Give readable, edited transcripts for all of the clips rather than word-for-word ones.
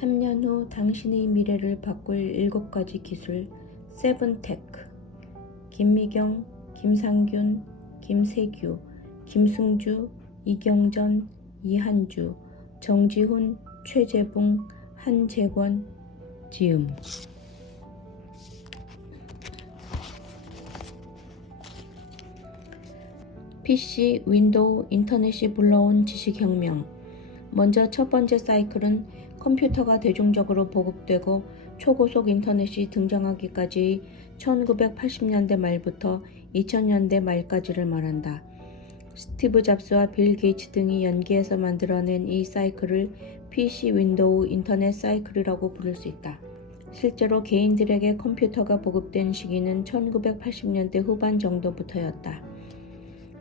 3년 후 당신의 미래를 바꿀 7가지 기술 세븐테크. 김미경, 김상균, 김세규, 김승주, 이경전, 이한주, 정지훈, 최재붕, 한재권, 지음. PC, 윈도우, 인터넷이 불러온 지식혁명. 먼저 첫 번째 사이클은 컴퓨터가 대중적으로 보급되고 초고속 인터넷이 등장하기까지 1980년대 말부터 2000년대 말까지를 말한다. 스티브 잡스와 빌 게이츠 등이 연기해서 만들어낸 이 사이클을 PC, 윈도우, 인터넷 사이클이라고 부를 수 있다. 실제로 개인들에게 컴퓨터가 보급된 시기는 1980년대 후반 정도부터였다.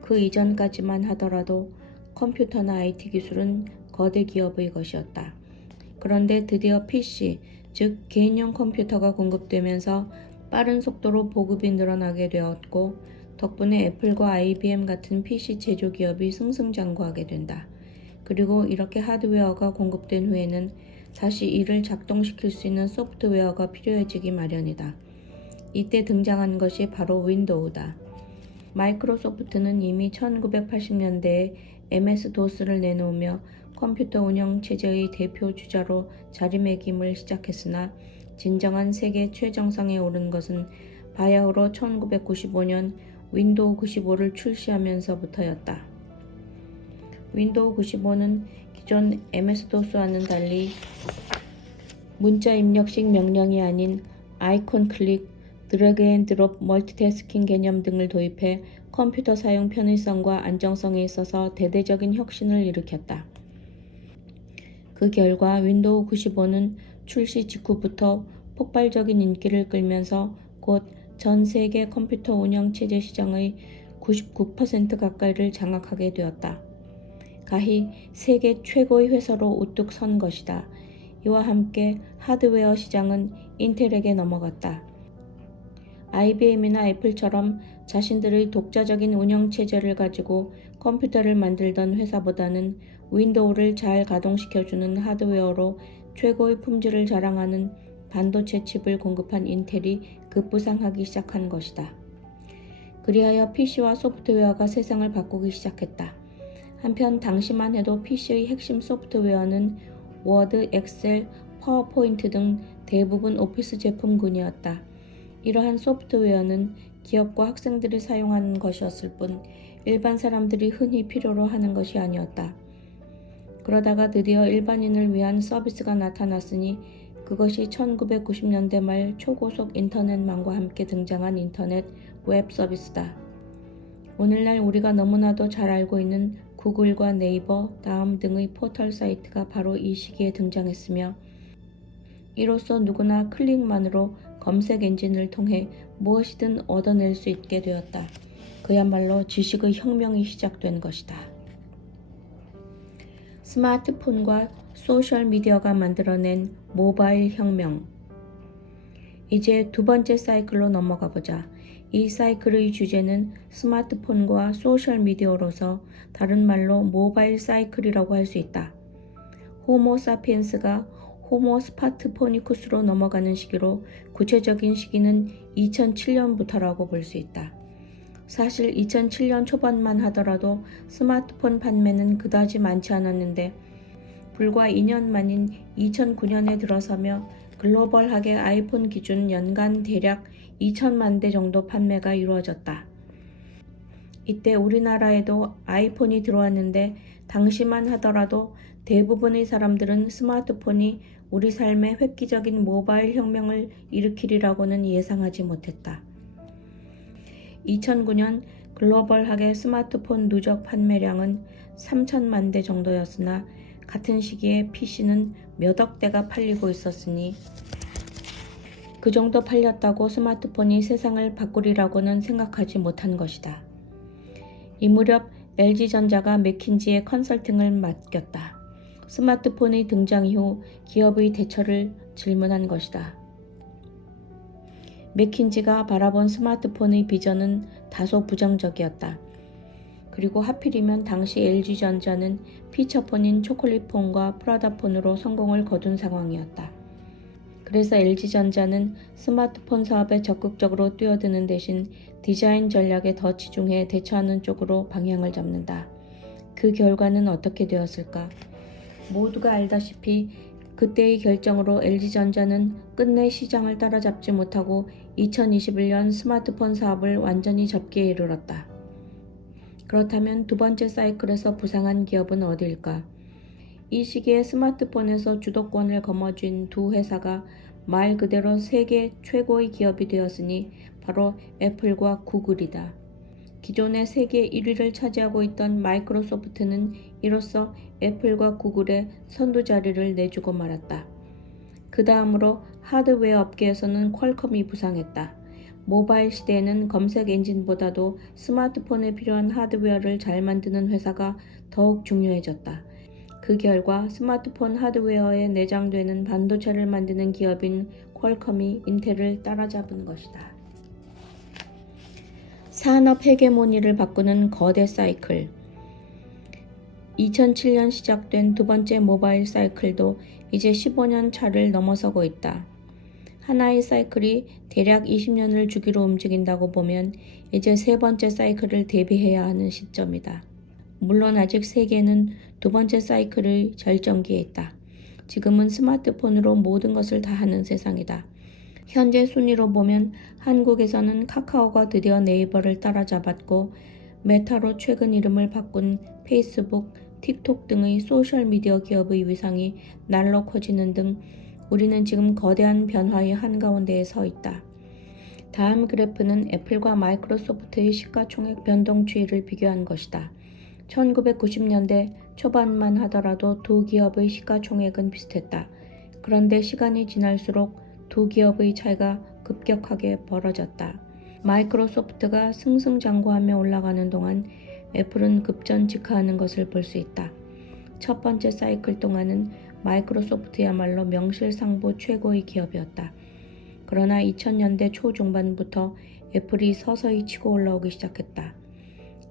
그 이전까지만 하더라도 컴퓨터나 IT 기술은 거대 기업의 것이었다. 그런데 드디어 PC, 즉 개인용 컴퓨터가 공급되면서 빠른 속도로 보급이 늘어나게 되었고, 덕분에 애플과 IBM 같은 PC 제조기업이 승승장구하게 된다. 그리고 이렇게 하드웨어가 공급된 후에는 다시 이를 작동시킬 수 있는 소프트웨어가 필요해지기 마련이다. 이때 등장한 것이 바로 윈도우다. 마이크로소프트는 이미 1980년대에 MS-DOS를 내놓으며 컴퓨터 운영 체제의 대표 주자로 자리매김을 시작했으나 진정한 세계 최정상에 오른 것은 바야흐로 1995년 윈도우 95를 출시하면서부터였다. 윈도우 95는 기존 MS-DOS와는 달리 문자 입력식 명령이 아닌 아이콘 클릭, 드래그 앤 드롭 멀티태스킹 개념 등을 도입해 컴퓨터 사용 편의성과 안정성에 있어서 대대적인 혁신을 일으켰다. 그 결과 윈도우 95는 출시 직후부터 폭발적인 인기를 끌면서 곧 전 세계 컴퓨터 운영 체제 시장의 99% 가까이를 장악하게 되었다. 가히 세계 최고의 회사로 우뚝 선 것이다. 이와 함께 하드웨어 시장은 인텔에게 넘어갔다. IBM이나 애플처럼 자신들의 독자적인 운영 체제를 가지고 컴퓨터를 만들던 회사보다는 윈도우를 잘 가동시켜주는 하드웨어로 최고의 품질을 자랑하는 반도체 칩을 공급한 인텔이 급부상하기 시작한 것이다. 그리하여 PC와 소프트웨어가 세상을 바꾸기 시작했다. 한편 당시만 해도 PC의 핵심 소프트웨어는 워드, 엑셀, 파워포인트 등 대부분 오피스 제품군이었다. 이러한 소프트웨어는 기업과 학생들이 사용하는 것이었을 뿐 일반 사람들이 흔히 필요로 하는 것이 아니었다. 그러다가 드디어 일반인을 위한 서비스가 나타났으니 그것이 1990년대 말 초고속 인터넷망과 함께 등장한 인터넷 웹 서비스다. 오늘날 우리가 너무나도 잘 알고 있는 구글과 네이버, 다음 등의 포털 사이트가 바로 이 시기에 등장했으며, 이로써 누구나 클릭만으로 검색 엔진을 통해 무엇이든 얻어낼 수 있게 되었다. 그야말로 지식의 혁명이 시작된 것이다. 스마트폰과 소셜미디어가 만들어낸 모바일 혁명. 이제 두 번째 사이클로 넘어가 보자. 이 사이클의 주제는 스마트폰과 소셜미디어로서 다른 말로 모바일 사이클이라고 할 수 있다. 호모 사피엔스가 호모 스파트포니쿠스로 넘어가는 시기로 구체적인 시기는 2007년부터라고 볼 수 있다. 사실 2007년 초반만 하더라도 스마트폰 판매는 그다지 많지 않았는데 불과 2년 만인 2009년에 들어서며 글로벌하게 아이폰 기준 연간 대략 2천만 대 정도 판매가 이루어졌다. 이때 우리나라에도 아이폰이 들어왔는데 당시만 하더라도 대부분의 사람들은 스마트폰이 우리 삶에 획기적인 모바일 혁명을 일으키리라고는 예상하지 못했다. 2009년 글로벌하게 스마트폰 누적 판매량은 3천만 대 정도였으나 같은 시기에 PC는 몇억 대가 팔리고 있었으니 그 정도 팔렸다고 스마트폰이 세상을 바꾸리라고는 생각하지 못한 것이다. 이 무렵 LG전자가 맥킨지의 컨설팅을 맡겼다. 스마트폰의 등장 이후 기업의 대처를 질문한 것이다. 맥킨지가 바라본 스마트폰의 비전은 다소 부정적이었다. 그리고 하필이면 당시 LG전자는 피처폰인 초콜릿폰과 프라다폰으로 성공을 거둔 상황이었다. 그래서 LG전자는 스마트폰 사업에 적극적으로 뛰어드는 대신 디자인 전략에 더 치중해 대처하는 쪽으로 방향을 잡는다. 그 결과는 어떻게 되었을까? 모두가 알다시피 그때의 결정으로 LG전자는 끝내 시장을 따라잡지 못하고 2021년 스마트폰 사업을 완전히 접기에 이르렀다. 그렇다면 두 번째 사이클에서 부상한 기업은 어디일까? 이 시기에 스마트폰에서 주도권을 거머쥔 두 회사가 말 그대로 세계 최고의 기업이 되었으니 바로 애플과 구글이다. 기존의 세계 1위를 차지하고 있던 마이크로소프트는 이로써 애플과 구글의 선두 자리를 내주고 말았다. 그 다음으로 하드웨어 업계에서는 퀄컴이 부상했다. 모바일 시대에는 검색 엔진보다도 스마트폰에 필요한 하드웨어를 잘 만드는 회사가 더욱 중요해졌다. 그 결과 스마트폰 하드웨어에 내장되는 반도체를 만드는 기업인 퀄컴이 인텔을 따라잡은 것이다. 산업 헤게모니를 바꾸는 거대 사이클. 2007년 시작된 두 번째 모바일 사이클도 이제 15년 차를 넘어서고 있다. 하나의 사이클이 대략 20년을 주기로 움직인다고 보면 이제 세 번째 사이클을 대비해야 하는 시점이다. 물론 아직 세계는 두 번째 사이클의 절정기에 있다. 지금은 스마트폰으로 모든 것을 다 하는 세상이다. 현재 순위로 보면 한국에서는 카카오가 드디어 네이버를 따라잡았고 메타로 최근 이름을 바꾼 페이스북, 틱톡 등의 소셜미디어 기업의 위상이 날로 커지는 등 우리는 지금 거대한 변화의 한가운데에 서 있다. 다음 그래프는 애플과 마이크로소프트의 시가총액 변동 추이를 비교한 것이다. 1990년대 초반만 하더라도 두 기업의 시가총액은 비슷했다. 그런데 시간이 지날수록 두 기업의 차이가 급격하게 벌어졌다. 마이크로소프트가 승승장구하며 올라가는 동안 애플은 급전직하하는 것을 볼 수 있다. 첫 번째 사이클 동안은 마이크로소프트야말로 명실상부 최고의 기업이었다. 그러나 2000년대 초중반부터 애플이 서서히 치고 올라오기 시작했다.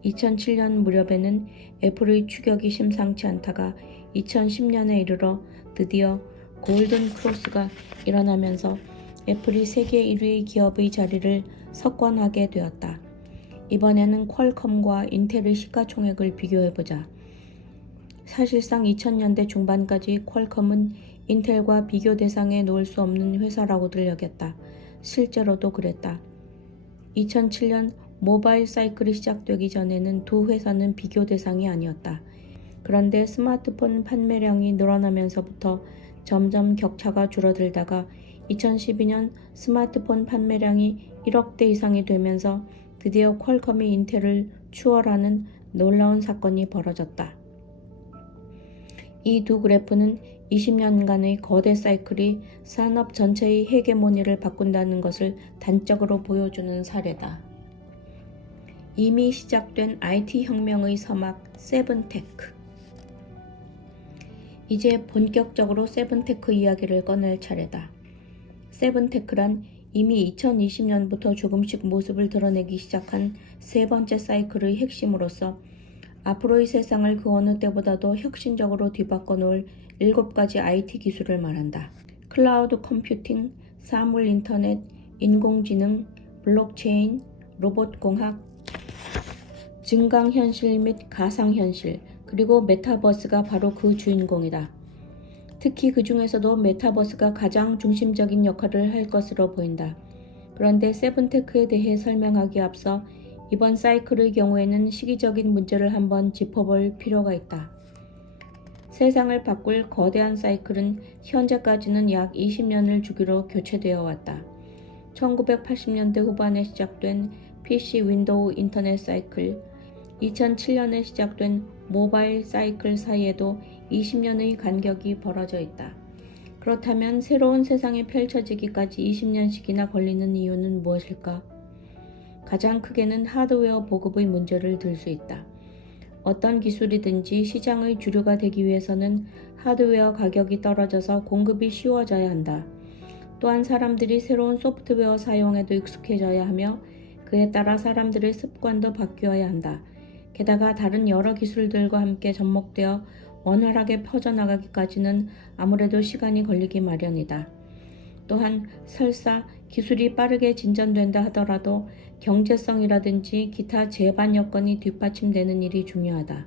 2007년 무렵에는 애플의 추격이 심상치 않다가 2010년에 이르러 드디어 골든 크로스가 일어나면서 애플이 세계 1위 기업의 자리를 석권하게 되었다. 이번에는 퀄컴과 인텔의 시가총액을 비교해보자. 사실상 2000년대 중반까지 퀄컴은 인텔과 비교 대상에 놓을 수 없는 회사라고들 여겼다. 실제로도 그랬다. 2007년 모바일 사이클이 시작되기 전에는 두 회사는 비교 대상이 아니었다. 그런데 스마트폰 판매량이 늘어나면서부터 점점 격차가 줄어들다가 2012년 스마트폰 판매량이 1억대 이상이 되면서 드디어 퀄컴이 인텔을 추월하는 놀라운 사건이 벌어졌다. 이 두 그래프는 20년간의 거대 사이클이 산업 전체의 헤게모니를 바꾼다는 것을 단적으로 보여주는 사례다. 이미 시작된 IT 혁명의 서막 세븐테크. 이제 본격적으로 세븐테크 이야기를 꺼낼 차례다. 세븐테크란 이미 2020년부터 조금씩 모습을 드러내기 시작한 세 번째 사이클의 핵심으로서 앞으로의 세상을 그 어느 때보다도 혁신적으로 뒤바꿔 놓을 7가지 IT 기술을 말한다. 클라우드 컴퓨팅, 사물 인터넷, 인공지능, 블록체인, 로봇공학, 증강현실 및 가상현실, 그리고 메타버스가 바로 그 주인공이다. 특히 그 중에서도 메타버스가 가장 중심적인 역할을 할 것으로 보인다. 그런데 세븐테크에 대해 설명하기에 앞서 이번 사이클의 경우에는 시기적인 문제를 한번 짚어볼 필요가 있다. 세상을 바꿀 거대한 사이클은 현재까지는 약 20년을 주기로 교체되어 왔다. 1980년대 후반에 시작된 PC 윈도우 인터넷 사이클, 2007년에 시작된 모바일 사이클 사이에도 20년의 간격이 벌어져 있다. 그렇다면 새로운 세상이 펼쳐지기까지 20년씩이나 걸리는 이유는 무엇일까? 가장 크게는 하드웨어 보급의 문제를 들 수 있다. 어떤 기술이든지 시장의 주류가 되기 위해서는 하드웨어 가격이 떨어져서 공급이 쉬워져야 한다. 또한 사람들이 새로운 소프트웨어 사용에도 익숙해져야 하며 그에 따라 사람들의 습관도 바뀌어야 한다. 게다가 다른 여러 기술들과 함께 접목되어 원활하게 퍼져나가기까지는 아무래도 시간이 걸리기 마련이다. 또한 설사 기술이 빠르게 진전된다 하더라도 경제성이라든지 기타 제반 여건이 뒷받침되는 일이 중요하다.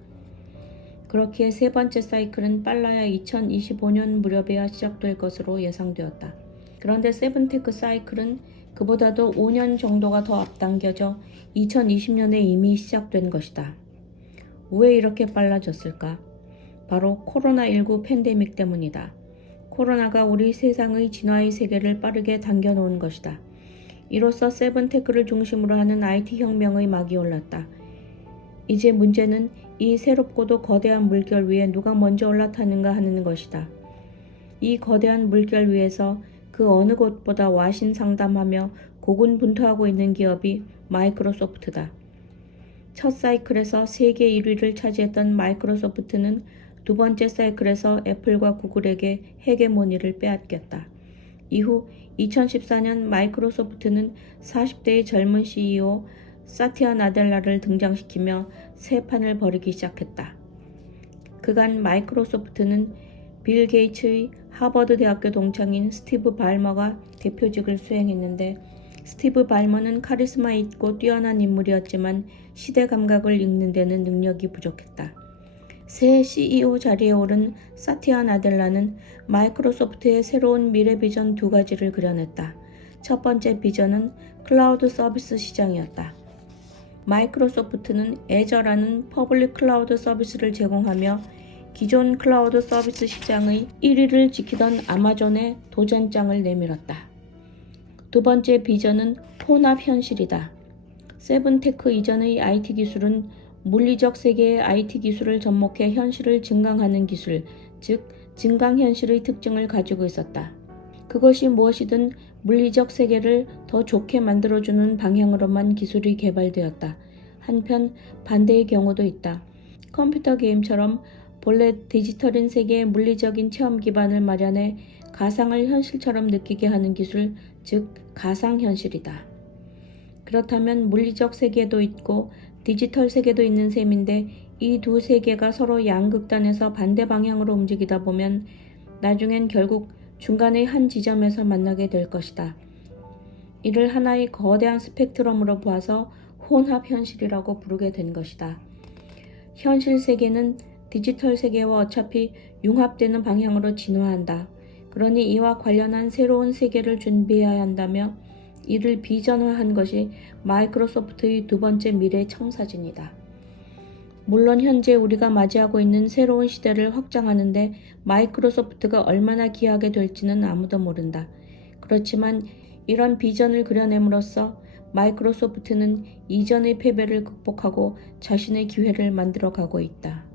그렇게 세 번째 사이클은 빨라야 2025년 무렵에야 시작될 것으로 예상되었다. 그런데 세븐테크 사이클은 그보다도 5년 정도가 더 앞당겨져 2020년에 이미 시작된 것이다. 왜 이렇게 빨라졌을까? 바로 코로나19 팬데믹 때문이다. 코로나가 우리 세상의 진화의 세계를 빠르게 당겨놓은 것이다. 이로써 세븐테크를 중심으로 하는 IT 혁명의 막이 올랐다. 이제 문제는 이 새롭고도 거대한 물결 위에 누가 먼저 올라타는가 하는 것이다. 이 거대한 물결 위에서 그 어느 곳보다 와신상담하며 고군분투하고 있는 기업이 마이크로소프트다. 첫 사이클에서 세계 1위를 차지했던 마이크로소프트는 두 번째 사이클에서 애플과 구글에게 헤게모니를 빼앗겼다. 이후 2014년 마이크로소프트는 40대의 젊은 CEO 사티아 나델라를 등장시키며 새 판을 벌이기 시작했다. 그간 마이크로소프트는 빌 게이츠의 하버드 대학교 동창인 스티브 발머가 대표직을 수행했는데 스티브 발머는 카리스마 있고 뛰어난 인물이었지만 시대 감각을 읽는 데는 능력이 부족했다. 새 CEO 자리에 오른 사티아 나델라는 마이크로소프트의 새로운 미래 비전 두 가지를 그려냈다. 첫 번째 비전은 클라우드 서비스 시장이었다. 마이크로소프트는 애저라는 퍼블릭 클라우드 서비스를 제공하며 기존 클라우드 서비스 시장의 1위를 지키던 아마존에 도전장을 내밀었다. 두 번째 비전은 혼합 현실이다. 세븐테크 이전의 IT 기술은 물리적 세계의 IT 기술을 접목해 현실을 증강하는 기술, 즉 증강현실의 특징을 가지고 있었다. 그것이 무엇이든 물리적 세계를 더 좋게 만들어주는 방향으로만 기술이 개발되었다. 한편 반대의 경우도 있다. 컴퓨터 게임처럼 본래 디지털인 세계의 물리적인 체험 기반을 마련해 가상을 현실처럼 느끼게 하는 기술, 즉 가상현실이다. 그렇다면 물리적 세계도 있고 디지털 세계도 있는 셈인데 이 두 세계가 서로 양극단에서 반대 방향으로 움직이다 보면 나중엔 결국 중간의 한 지점에서 만나게 될 것이다. 이를 하나의 거대한 스펙트럼으로 보아서 혼합현실이라고 부르게 된 것이다. 현실 세계는 디지털 세계와 어차피 융합되는 방향으로 진화한다. 그러니 이와 관련한 새로운 세계를 준비해야 한다며 이를 비전화한 것이 마이크로소프트의 두 번째 미래 청사진이다. 물론 현재 우리가 맞이하고 있는 새로운 시대를 확장하는데 마이크로소프트가 얼마나 기여하게 될지는 아무도 모른다. 그렇지만 이런 비전을 그려냄으로써 마이크로소프트는 이전의 패배를 극복하고 자신의 기회를 만들어가고 있다.